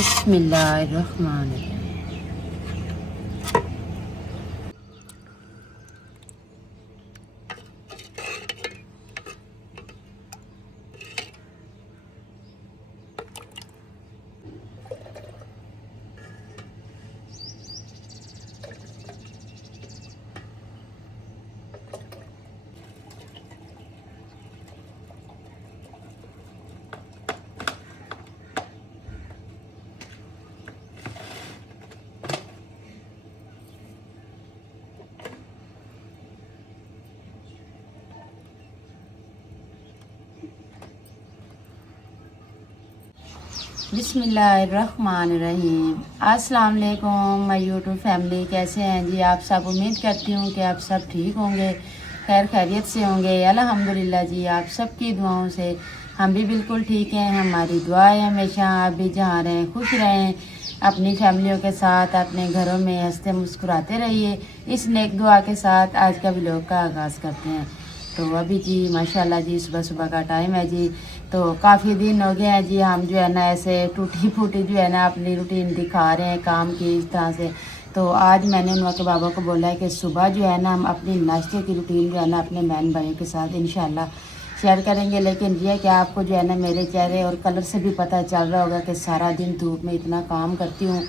बिस्मिल्लाहिर्रहमानिर्रहीम। बिस्मिल्लाहिर्रहमानिर्रहीम। अस्सलाम वालेकुम माय यूट्यूब फैमिली, कैसे हैं जी आप सब। उम्मीद करती हूँ कि आप सब ठीक होंगे, खैर खैरियत से होंगे। अल्हम्दुलिल्लाह जी, आप सबकी दुआओं से हम भी बिल्कुल ठीक हैं। हमारी दुआएं हमेशा आप भी जहाँ रहें खुश रहें, अपनी फैमिलियों के साथ अपने घरों में हंसते मुस्कुराते रहिए। इस नेक दुआ के साथ आज का व्लॉग का आगाज़ करते हैं। तो अभी जी माशाल्लाह जी सुबह सुबह का टाइम है जी। तो काफ़ी दिन हो गए हैं जी, हम जो है ना ऐसे टूटी फूटी जो है ना अपनी रूटीन दिखा रहे हैं काम की इस तरह से। तो आज मैंने उनके बाबा को बोला है कि सुबह जो है ना हम अपनी नाश्ते की रूटीन जो है ना अपने बहन भाइयों के साथ इंशाल्लाह शेयर करेंगे। लेकिन ये कि आपको जो है ना मेरे चेहरे और कलर से भी पता चल रहा होगा कि सारा दिन धूप में इतना काम करती हूँ,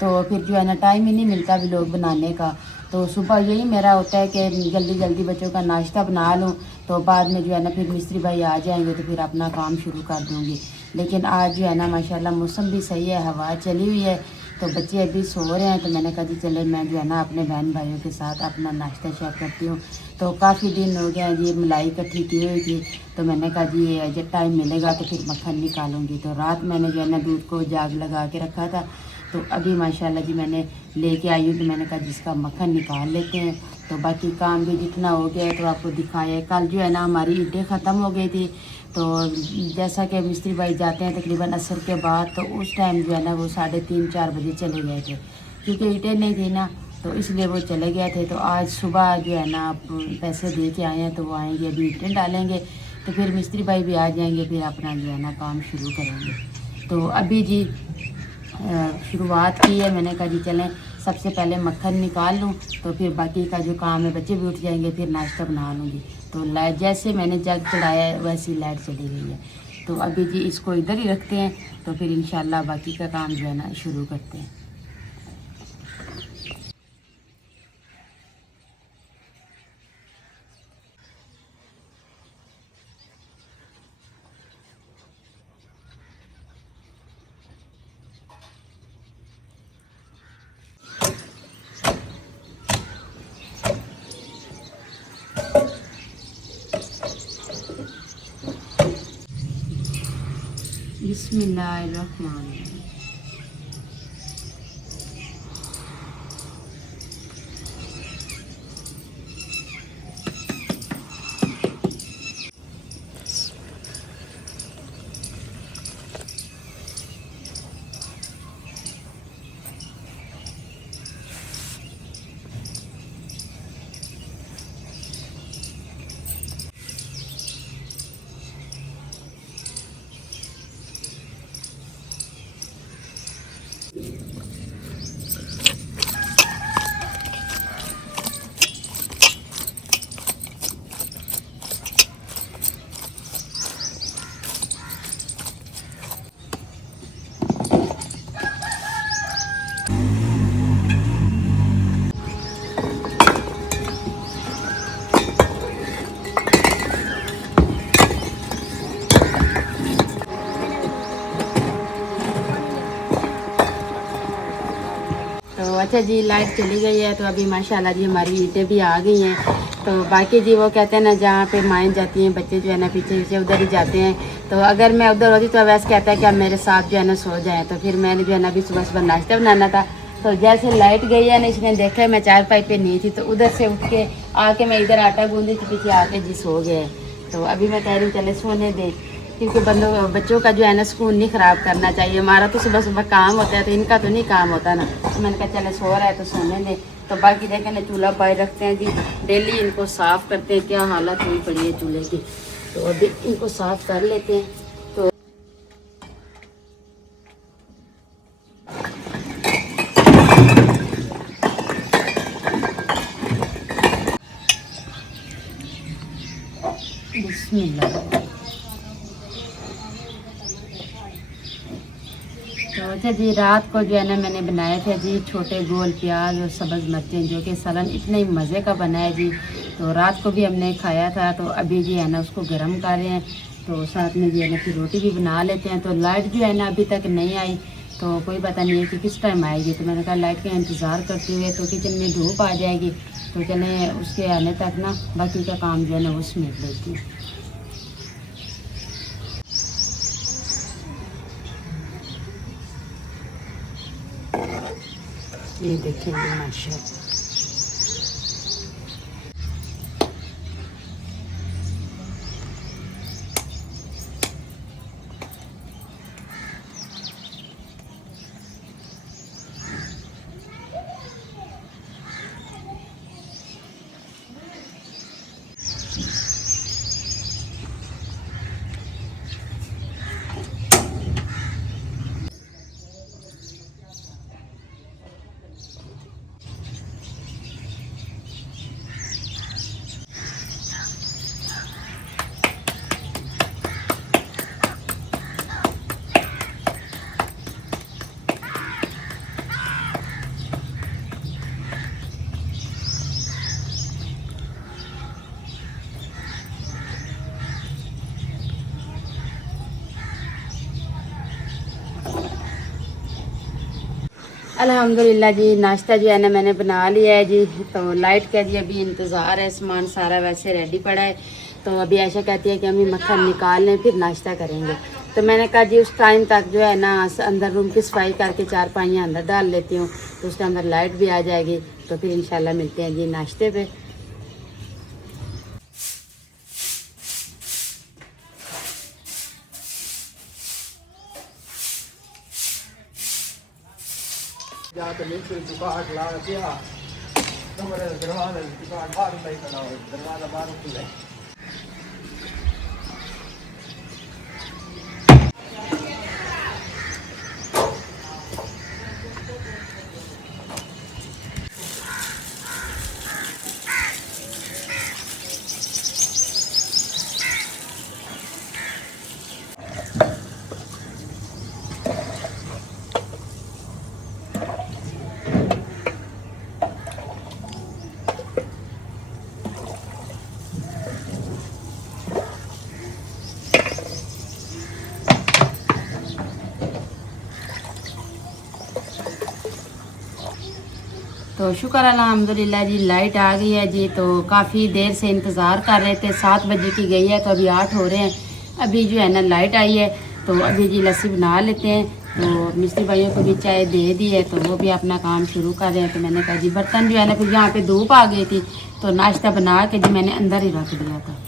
तो फिर जो है ना टाइम ही नहीं मिलता व्लॉग बनाने का। तो सुबह यही मेरा होता है कि जल्दी जल्दी बच्चों का नाश्ता बना लूँ, तो बाद में जो है ना फिर मिस्त्री भाई आ जाएंगे तो फिर अपना काम शुरू कर दूँगी। लेकिन आज जो है ना माशाल्लाह मौसम भी सही है, हवा चली हुई है, तो बच्चे अभी सो रहे हैं। तो मैंने कहा जी चले मैं जो है ना अपने बहन भाइयों के साथ अपना नाश्ता शेयर करती हूँ। तो काफ़ी दिन हो गया जी, मलाई इकट्ठी की हुई थी, तो मैंने कहा जी जब टाइम मिलेगा तो फिर मक्खन निकालूंगी। तो रात मैंने जो है ना दूध को जाग लगा के रखा था, तो अभी माशाल्लाह जी मैंने लेके आई हूँ। तो मैंने कहा जिसका मक्खन निकाल लेते हैं। तो बाकी काम भी जितना हो गया है तो आपको दिखाया। कल जो है ना हमारी ईंटें ख़त्म हो गई थी, तो जैसा कि मिस्त्री भाई जाते हैं तकरीबन असर के बाद, तो उस टाइम जो है ना वो 3:30-4 बजे चले गए थे, क्योंकि ईंटें नहीं थी ना, तो इसलिए वो चले गए थे। तो आज सुबह जो है ना आप पैसे दे के आए हैं, तो वो आएंगे अभी ईंटें डालेंगे, तो फिर मिस्त्री भाई भी आ जाएंगे, फिर अपना जो है ना काम शुरू करेंगे। तो अभी जी शुरुआत की है, मैंने कहा जी चलें सबसे पहले मक्खन निकाल लूँ, तो फिर बाकी का जो काम है बच्चे भी उठ जाएंगे, फिर नाश्ता बना लूँगी। तो लाइट जैसे मैंने जग चढ़ाया है वैसी लाइट चली गई है। तो अभी जी इसको इधर ही रखते हैं, तो फिर इंशाल्लाह बाकी का काम जो है ना शुरू करते हैं। बिस्मिल्लाहिर्रहमानिर्रहीम। तो अच्छा जी लाइट चली गई है, तो अभी माशाल्लाह जी हमारी ईंटें भी आ गई हैं। तो बाकी जी वो कहते हैं ना जहाँ पे माएँ जाती हैं बच्चे जो है ना पीछे पीछे उधर ही जाते हैं। तो अगर मैं उधर होती तो वैसे कहता है कि आप मेरे साथ जो है ना सो जाएँ। तो फिर मैंने जो है ना अभी सुबह सुबह नाश्ता बनाना था, तो जैसे लाइट गई है ना इसने देखा मैं चारपाई पे नहीं थी, तो उधर से उठ के आके मैं इधर आटा गूंदी थी, पीछे आके जी सो गए। तो अभी मैं कह रही हूँ चले सोने दें, क्योंकि बच्चों का जो है ना सुकून नहीं ख़राब करना चाहिए। हमारा तो सुबह सुबह काम होता है, तो इनका तो नहीं काम होता ना। तो मैंने कहा चले सो रहा है तो सोने दें। तो बाकी देखें ना चूल्हा पाए रखते हैं जी, डेली इनको साफ़ करते हैं, क्या हालत हुई पड़ी है चूल्हे की। तो अभी इनको साफ़ कर लेते हैं। तो बिस्मिल्लाह। तो अच्छा जी, रात को जो है ना मैंने बनाए थे जी छोटे गोल प्याज और सब्ज़ मिर्चें, जो कि सालन इतने ही मज़े का बना है जी। तो रात को भी हमने खाया था, तो अभी जी है ना उसको गर्म कर रहे हैं। तो साथ में जो है ना फिर रोटी भी बना लेते हैं। तो लाइट जो है ना अभी तक नहीं आई, तो कोई पता नहीं है कि किस टाइम आएगी। तो मैंने कहा लाइट का इंतज़ार करते हुए तो किचन में धूप आ जाएगी, तो चले उसके आने तक ना बाकी का काम जो है ना वो समेट लेती हूँ। ये देखेंगे माशाल्लाह। अल्हम्दुलिल्लाह जी, नाश्ता जो है ना मैंने बना लिया है जी। तो लाइट का जी अभी इंतज़ार है, सामान सारा वैसे रेडी पड़ा है। तो अभी ऐसा कहती है कि अम्मी मक्खन निकाल लें फिर नाश्ता करेंगे। तो मैंने कहा जी उस टाइम तक जो है ना अंदर रूम की सफाई करके चार पाइयाँ अंदर डाल लेती हूँ, तो उसके अंदर लाइट भी आ जाएगी। तो फिर इंशाल्लाह मिलते हैं जी नाश्ते पे। तो शुक्र अल्हम्दुलिल्लाह जी, लाइट आ गई है जी। तो काफ़ी देर से इंतज़ार कर रहे थे, 7 बजे की गई है तो अभी 8 हो रहे हैं। अभी जो है ना लाइट आई है, तो अभी जी लस्सी बना लेते हैं। तो मिस्त्री भाइयों को भी चाय दे दी है, तो वो भी अपना काम शुरू कर रहे हैं। तो मैंने कहा जी बर्तन जो है ना फिर यहाँ पे धूप आ गई थी, तो नाश्ता बना के जी मैंने अंदर ही रख दिया था।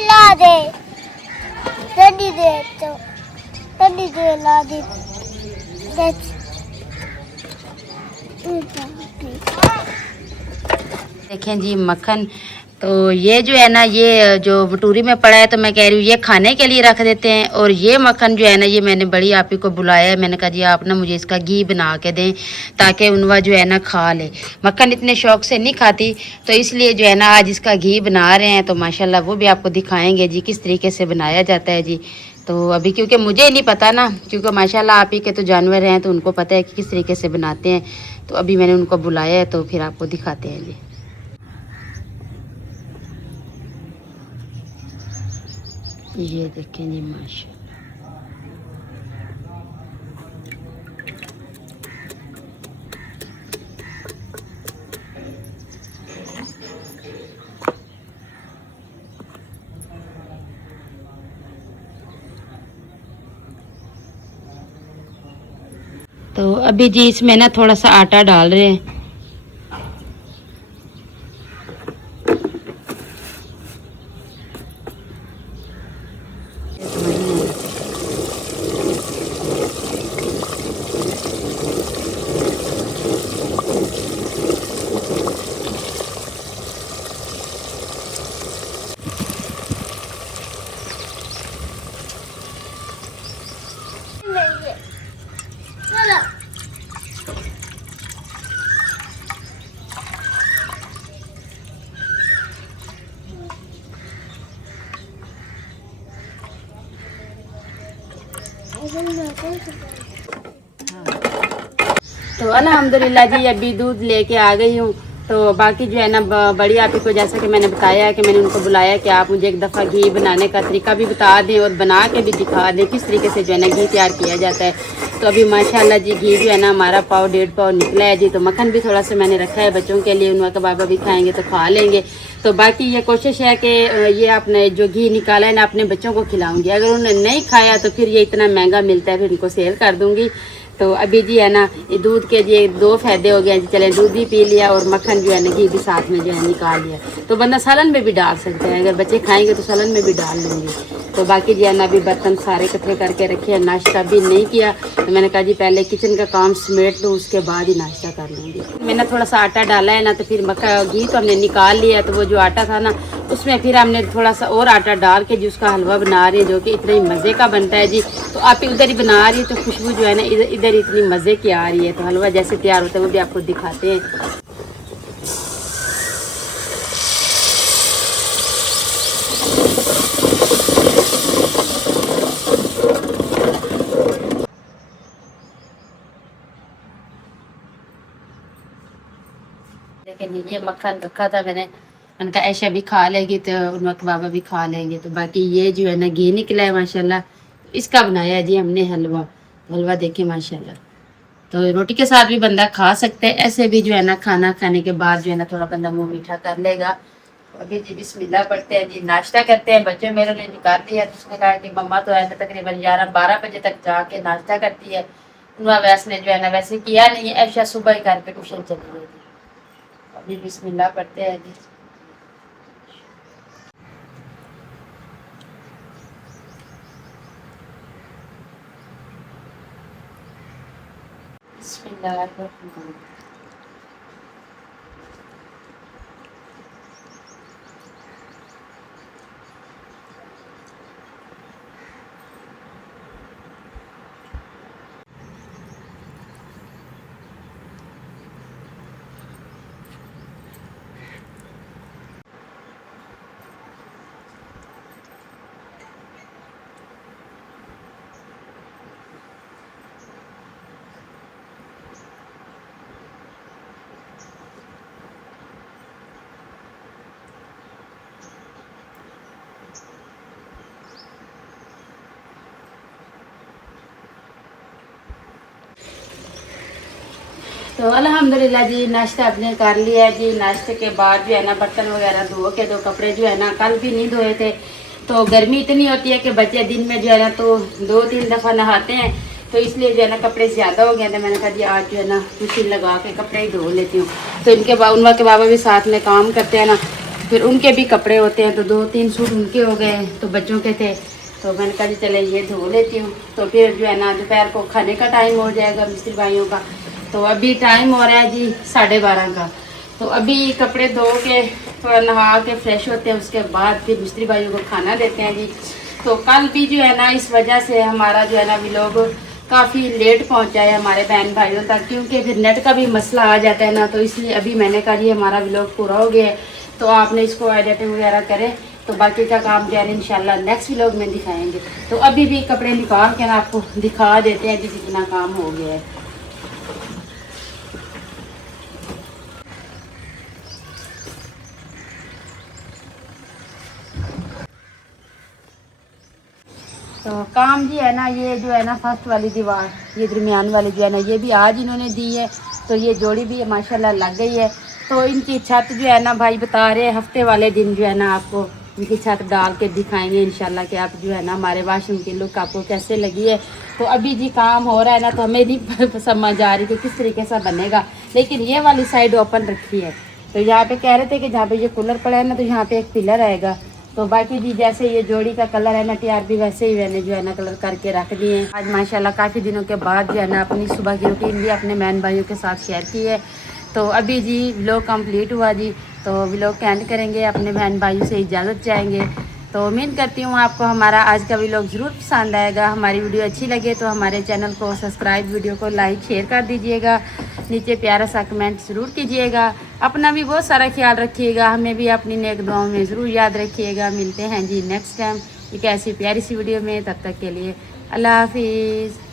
ला दे ठंडी दे तो ठंडी दे ला दे देखें जी मक्खन, तो ये जो है ना, ये जो भटूरी में पड़ा है, तो मैं कह रही हूँ ये खाने के लिए रख देते हैं। और ये मक्खन जो है ना, ये मैंने बड़ी आपी को बुलाया है, मैंने कहा जी आप ना मुझे इसका घी बना के दें ताकि उनवा जो है ना खा ले। मक्खन इतने शौक से नहीं खाती, तो इसलिए जो है ना आज इसका घी बना रहे हैं। तो माशाल्लाह वो भी आपको दिखाएंगे जी किस तरीके से बनाया जाता है जी। तो अभी क्योंकि मुझे नहीं पता ना, क्योंकि माशाल्लाह आप ही के तो जानवर हैं, तो उनको पता है कि किस तरीके से बनाते हैं। तो अभी मैंने उनको बुलाया है, तो फिर आपको दिखाते हैं जी। ये देखें जी माशा, तो अभी जी इसमें ना थोड़ा सा आटा डाल रहे हैं। तो अल्हम्दुलिल्लाह जी अभी दूध लेके आ गई हूँ। तो बाकी जो है ना बड़ी आपी को जैसा कि मैंने बताया कि मैंने उनको बुलाया कि आप मुझे एक दफ़ा घी बनाने का तरीका भी बता दें और बना के भी दिखा दें किस तरीके से जो है ना घी तैयार किया जाता है। तो अभी माशाल्लाह जी घी जो है ना हमारा पाव 1.5 पाव निकला है जी। तो मक्खन भी थोड़ा सा मैंने रखा है बच्चों के लिए, उनका बाबा भी खाएंगे तो खा लेंगे। तो बाकी ये कोशिश है कि ये आपने जो घी निकाला है ना अपने बच्चों को खिलाऊंगी। अगर उन्होंने नहीं खाया तो फिर ये इतना महंगा मिलता है, फिर उनको सेल कर दूंगी। तो अभी जी है ना ये दूध के जी 2 फायदे हो गए जी। चले दूध भी पी लिया और मक्खन जो है ना घी भी साथ में जो है निकाल लिया। तो बंदा सालन में भी डाल सकते हैं, अगर बच्चे खाएंगे तो सालन में भी डाल लूँगी। तो बाकी जो है ना अभी बर्तन सारे इकट्ठे करके रखे हैं, नाश्ता भी नहीं किया। तो मैंने कहा जी पहले किचन का काम समेट लूँ, उसके बाद ही नाश्ता कर लूँगी। मैंने थोड़ा सा आटा डाला है ना, तो फिर मक्का घी तो हमने निकाल लिया। तो वो जो आटा था ना उसमें फिर हमने थोड़ा सा और आटा डाल के जो उसका हलवा बना रही है, जो कि इतना ही मज़े का बनता है जी। तो आप उधर ही बना रही है, तो खुशबू जो है ना इधर इधर इतनी मज़े की आ रही है। तो हलवा जैसे तैयार होता है वो भी आपको दिखाते हैं। लेकिन ये मक्खन रखा था मैंने, उनका ऐशा भी खा लेगी तो उनका बाबा भी खा लेंगे। तो बाकी ये जो है ना घी निकला है माशाल्लाह, इसका बनाया है जी हमने हलवा। हलवा देखे माशाल्लाह, तो रोटी के साथ भी बंदा खा सकते हैं, ऐसे भी जो है ना खाना खाने के बाद जो है ना थोड़ा बंदा मुंह मीठा कर लेगा। तो अभी जी बिस्मिल्लाह पढ़ते हैं जी, नाश्ता करते हैं। बच्चे मेरे लिए निकाल दिया, तो उसने कहा कि मम्मा तो ऐसे तकरीबन 11-12 बजे तक जाके नाश्ता करती है। वैसे ने जो है ना वैसे किया नहीं है, ऐशा सुबह ही घर पे ट्यूशन चली गई थी। अभी बिस्मिल्लाह पढ़ते हैं जी। बिस्मिल्लाह। तो अल्हम्दुलिल्लाह जी नाश्ता आपने कर लिया है जी। नाश्ते के बाद जो है ना बर्तन वगैरह धो के, दो कपड़े जो है ना कल भी नहीं धोए थे। तो गर्मी इतनी होती है कि बच्चे दिन में जो है ना तो 2-3 दफ़ा नहाते हैं, तो इसलिए जो है ना कपड़े ज़्यादा हो गए थे। मैंने कहा जी आज जो है ना मशीन लगा के कपड़े ही धो लेती हूँ। तो उनवा के बाबा भी साथ में काम करते हैं ना, फिर उनके भी कपड़े होते हैं, तो 2-3 सूट उनके हो गए, तो बच्चों के थे। तो मैंने कहा जी चले ये धो लेती हूँ। तो फिर जो है ना दोपहर को खाने का टाइम हो जाएगा मिस्त्री भाइयों का। तो अभी टाइम हो रहा है जी 12:30 का। तो अभी कपड़े धो के थोड़ा नहा के फ्रेश होते हैं, उसके बाद फिर मिस्त्री भाइयों को खाना देते हैं जी। तो कल भी जो है ना इस वजह से हमारा जो है ना व्लॉग काफ़ी लेट पहुंचा है हमारे बहन भाइयों तक, क्योंकि फिर नेट का भी मसला आ जाता है ना। तो इसलिए अभी मैंने कहा जी हमारा व्लॉग पूरा हो गया है, तो आपने इसको एडिटिंग वगैरह करें, तो बाकी का काम जो है इंशाल्लाह नेक्स्ट व्लॉग में दिखाएंगे। तो अभी भी कपड़े निकाल के ना आपको दिखा देते हैं जी कितना काम हो गया है। तो काम जी है ना, ये जो है ना फर्स्ट वाली दीवार, ये दरमियान वाली जो है ना, ये भी आज इन्होंने दी है। तो ये जोड़ी भी माशाल्लाह लग गई है। तो इनकी छत जो है ना भाई बता रहे हैं हफ्ते वाले दिन जो है ना आपको इनकी छत डाल के दिखाएंगे इंशाल्लाह कि आप जो है ना हमारे वाशरूम की लुक आपको कैसे लगी है। तो अभी जी काम हो रहा है ना, तो हमें नहीं समझ आ रही कि किस तरीके से बनेगा, लेकिन ये वाली साइड ओपन रखी है। तो यहाँ पे कह रहे थे कि जहाँ पे ये कूलर पड़ा है ना, तो यहाँ पे एक पिलर आएगा। तो बाकी जी जैसे ये जोड़ी का कलर है ना टीआरपी, वैसे ही मैंने जो है ना कलर करके रख दिए हैं। आज माशाल्लाह काफ़ी दिनों के बाद जो है ना अपनी सुबह की रूटीन भी अपने बहन भाइयों के साथ शेयर की है। तो अभी जी व्लॉग कंप्लीट हुआ जी, तो व्लॉग का एंड करेंगे, अपने बहन भाइयों से इजाज़त चाहेंगे। तो उम्मीद करती हूँ आपको हमारा आज का व्लॉग ज़रूर पसंद आएगा। हमारी वीडियो अच्छी लगे तो हमारे चैनल को सब्सक्राइब, वीडियो को लाइक शेयर कर दीजिएगा, नीचे प्यारा सा कमेंट ज़रूर कीजिएगा। अपना भी बहुत सारा ख्याल रखिएगा, हमें भी अपनी नेक दुआओं में ज़रूर याद रखिएगा। मिलते हैं जी नेक्स्ट टाइम एक ऐसी प्यारी सी वीडियो में, तब तक के लिए अल्लाह हाफिज़।